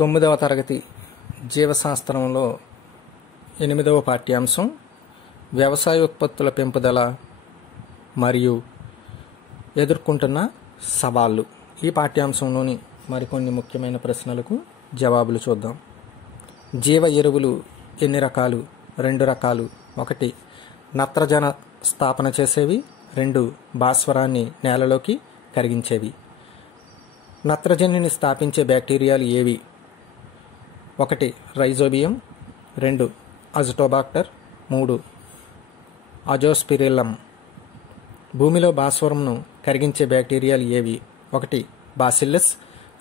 9వ తరగతి జీవశాస్త్రంలో 8వ పాఠ్యాంశం వ్యవసాయ ఉత్పత్తుల పెంపుదల మరియు ఎదుర్కొంటున్న సవాళ్లు. ఈ పాఠ్యాంశంలోని మరికొన్ని ముఖ్యమైన ప్రశ్నలకు జవాబులు చూద్దాం. జీవ ఎరువులు ఎన్ని రకాలు? 2 రకాలు. 1 నత్రజన స్థాపన చేసేవి, 2 భాస్వరాన్ని నేలలోకి కరిగించేవి. నత్రజనిని స్థాపించే బ్యాక్టీరియాలు ఏవి? 1 రైజోబియం, 2 అజిటోబాక్టర్, 3 అజోస్పిరిల్లం. భూమిలో భాస్వరంను కరిగించే బ్యాక్టీరియాలు ఏవి? 1 బాసిల్లస్,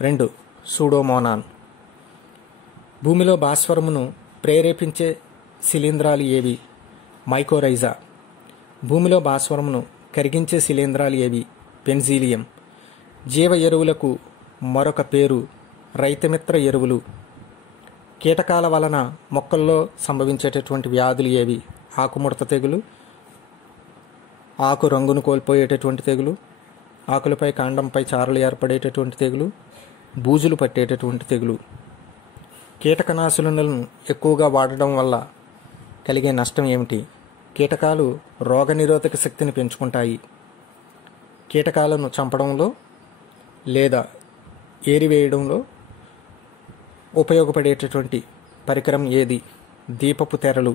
2 సూడోమోనాన్. భూమిలో భాస్వరమును ప్రేరేపించే శిలీంధ్రాలు ఏవి? మైకోరైజా. భూమిలో భాస్వరమును కరిగించే శిలీంధ్రాలు ఏవి? పెన్జీలియం. జీవ ఎరువులకు మరొక పేరు రైతుమిత్ర ఎరువులు. కీటకాల వలన మొక్కల్లో సంభవించేటటువంటి వ్యాధులు ఏవి? ఆకుముడత తెగులు, ఆకు రంగును కోల్పోయేటటువంటి తెగులు, ఆకులపై కాండంపై చారలు ఏర్పడేటటువంటి తెగులు, బూజులు పట్టేటటువంటి తెగులు. కీటకనాశులను ఎక్కువగా వాడడం వల్ల కలిగే నష్టం ఏమిటి? కీటకాలు రోగనిరోధక శక్తిని పెంచుకుంటాయి. కీటకాలను చంపడంలో లేదా ఏరివేయడంలో ఉపయోగపడేటటువంటి పరికరం ఏది? దీపపు తెరలు.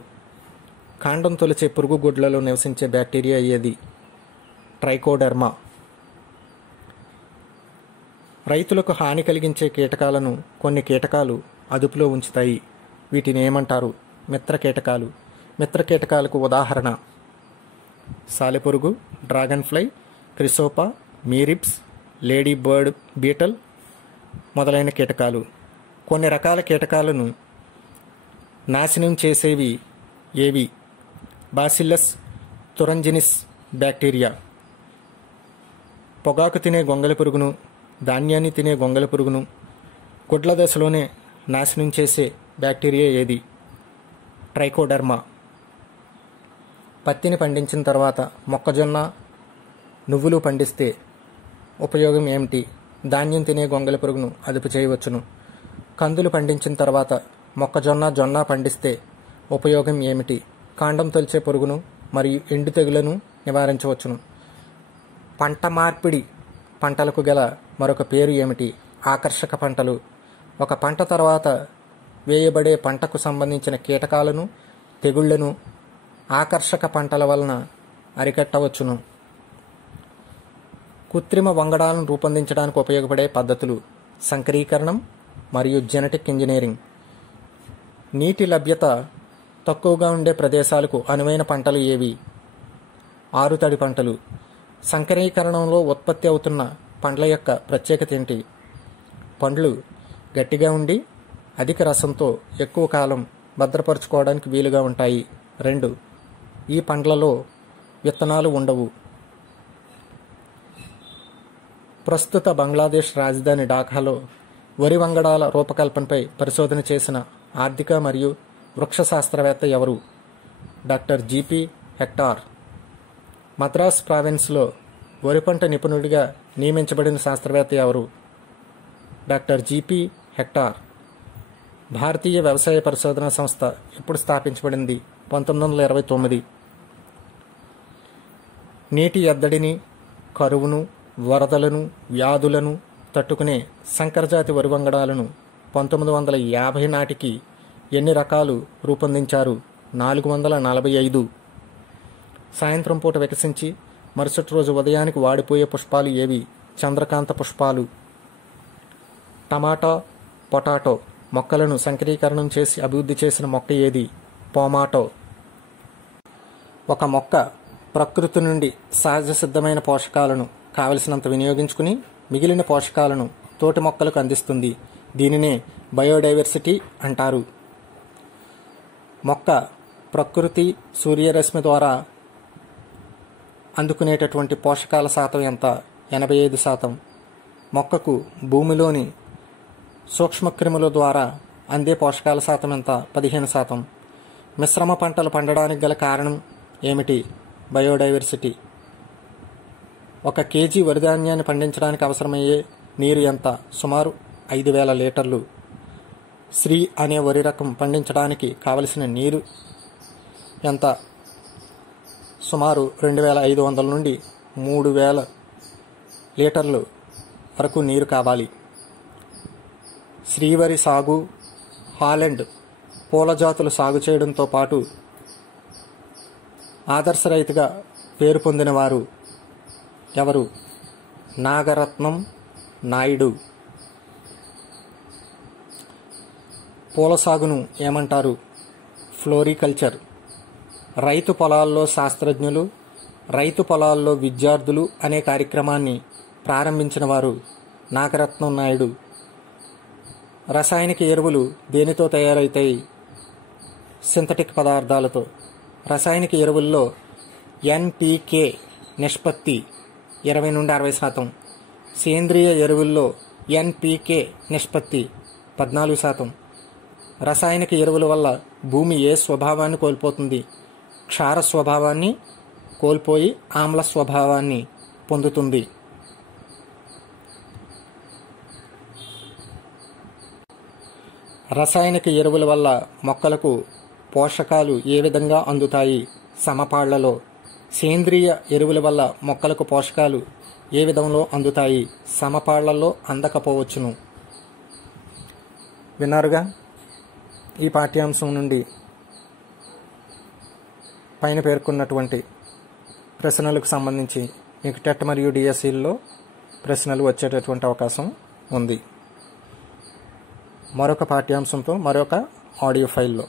కాండం తొలిచే పురుగు గుడ్లలో నివసించే బ్యాక్టీరియా ఏది? ట్రైకోడెర్మా. రైతులకు హాని కలిగించే కీటకాలను కొన్ని కీటకాలు అదుపులో ఉంచుతాయి. వీటిని ఏమంటారు? మిత్ర కీటకాలు. మిత్ర కీటకాలకు ఉదాహరణ సాలెపురుగు, డ్రాగన్ ఫ్లై, క్రిసోపా, మీరిప్స్, లేడీ బర్డ్ బీటల్ మొదలైన కీటకాలు. కొన్ని రకాల కీటకాలను నాశనం చేసేవి ఏవి? Bacillus thuringiensis bacteria. పొగాకు తినే గొంగళి పురుగును, ధాన్యాన్ని తినే గొంగళి పురుగును గుడ్ల దశలోనే నాశనం చేసే బ్యాక్టీరియా ఏది? ట్రైకోడెర్మా. పత్తిని పండించిన తర్వాత మొక్కజొన్న, నువ్వులు పండిస్తే ఉపయోగం ఏమిటి? ధాన్యం తినే గొంగళి పురుగును అదుపు చేయవచ్చును. కందులు పండించిన తర్వాత మొక్కజొన్న, జొన్న పండిస్తే ఉపయోగం ఏమిటి? కాండం తొలిచే పురుగును మరియు ఎండు తెగులను నివారించవచ్చును. పంట మార్పిడి పంటలకు గల మరొక పేరు ఏమిటి? ఆకర్షక పంటలు. ఒక పంట తర్వాత వేయబడే పంటకు సంబంధించిన కీటకాలను, తెగుళ్లను ఆకర్షక పంటల వలన అరికట్టవచ్చును. కృత్రిమ వంగడాలను రూపొందించడానికి ఉపయోగపడే పద్ధతులు సంకరీకరణం మరియు జెనెటిక్ ఇంజనీరింగ్. నీటి లభ్యత తక్కువగా ఉండే ప్రదేశాలకు అనువైన పంటలు ఏవి? ఆరుతడి పంటలు. సంకరీకరణంలో ఉత్పత్తి అవుతున్న పండ్ల యొక్క ప్రత్యేకత ఏంటి? పండ్లు గట్టిగా ఉండి అధిక రసంతో ఎక్కువ కాలం భద్రపరచుకోవడానికి వీలుగా ఉంటాయి. 2 ఈ పండ్లలో విత్తనాలు ఉండవు. ప్రస్తుత బంగ్లాదేశ్ రాజధాని ఢాకాలో వరి వంగడాల రూపకల్పనపై పరిశోధన చేసిన ఆర్థిక మరియు వృక్ష శాస్త్రవేత్త ఎవరు? Doctor GP hectare. మద్రాస్ ప్రావిన్స్లో వరి పంట నిపుణుడిగా నియమించబడిన శాస్త్రవేత్త ఎవరు? Doctor GP hectare. భారతీయ వ్యవసాయ పరిశోధనా సంస్థ ఎప్పుడు స్థాపించబడింది? 1929. నీటి ఎద్దడిని, కరువును, వరదలను, వ్యాధులను తట్టుకునే సంకరజాతి వరి వంగడాలను 1950 నాటికి ఎన్ని రకాలు రూపొందించారు? 445. సాయంత్రం పూట వికసించి మరుసటి రోజు ఉదయానికి వాడిపోయే పుష్పాలు ఏవి? చంద్రకాంత పుష్పాలు. టమాటా, పొటాటో మొక్కలను సంకరీకరణం చేసి అభివృద్ధి చేసిన మొక్క ఏది? పొమాటో. ఒక మొక్క ప్రకృతి నుండి సహజ సిద్ధమైన పోషకాలను కావలసినంత వినియోగించుకుని మిగిలిన పోషకాలను తోటి మొక్కలకు అందిస్తుంది. దీనినే బయోడైవర్సిటీ అంటారు. మొక్క ప్రకృతి సూర్యరశ్మి ద్వారా అందుకునేటటువంటి పోషకాల శాతం ఎంత? 85%. మొక్కకు భూమిలోని సూక్ష్మక్రిముల ద్వారా అందే పోషకాల శాతం ఎంత? 15%. మిశ్రమ పంటలు పండడానికి గల కారణం ఏమిటి? బయోడైవర్సిటీ. 1 కేజీ వరిధాన్యాన్ని పండించడానికి అవసరమయ్యే నీరు ఎంత? సుమారు 5,000 లీటర్లు. శ్రీ అనే వరి రకం పండించడానికి కావలసిన నీరు ఎంత? సుమారు 2500 నుండి 3000 లీటర్లు వరకు నీరు కావాలి. శ్రీవరి సాగు, హాలెండ్ పూల జాతులు సాగు చేయడంతో పాటు ఆదర్శ రైతుగా పేరు పొందిన వారు ఎవరు? నాగరత్నం నాయుడు. పూల సాగును ఏమంటారు? ఫ్లోరికల్చర్. రైతు పొలాల్లో శాస్త్రజ్ఞులు, రైతు పొలాల్లో విద్యార్థులు అనే కార్యక్రమాన్ని ప్రారంభించిన వారు నాగరత్నం నాయుడు. రసాయనిక ఎరువులు దేనితో తయారవుతాయి? సింథటిక్ పదార్థాలతో. రసాయనిక ఎరువుల్లో ఎన్పికే నిష్పత్తి 20 నుండి 60%. సేంద్రియ ఎరువుల్లో ఎన్పికే నిష్పత్తి 14%. రసాయనిక ఎరువుల వల్ల భూమి ఏ స్వభావాన్ని కోల్పోతుంది? క్షార స్వభావాన్ని కోల్పోయి ఆమ్ల స్వభావాన్ని పొందుతుంది. రసాయనిక ఎరువుల వల్ల మొక్కలకు పోషకాలు ఏ విధంగా అందుతాయి? సమపాళ్లలో. సేంద్రియ ఎరువుల వల్ల మొక్కలకు పోషకాలు ఏ విధంలో అందుతాయి? సమపాళ్లలో అందకపోవచ్చును. విన్నారుగా? ఈ పాఠ్యాంశం నుండి పైన పేర్కొన్నటువంటి ప్రశ్నలకు సంబంధించి మీకు టెట్ మరియు డిఎస్సిల్లో ప్రశ్నలు వచ్చేటటువంటి అవకాశం ఉంది. మరొక పాఠ్యాంశంతో మరొక ఆడియో ఫైల్లో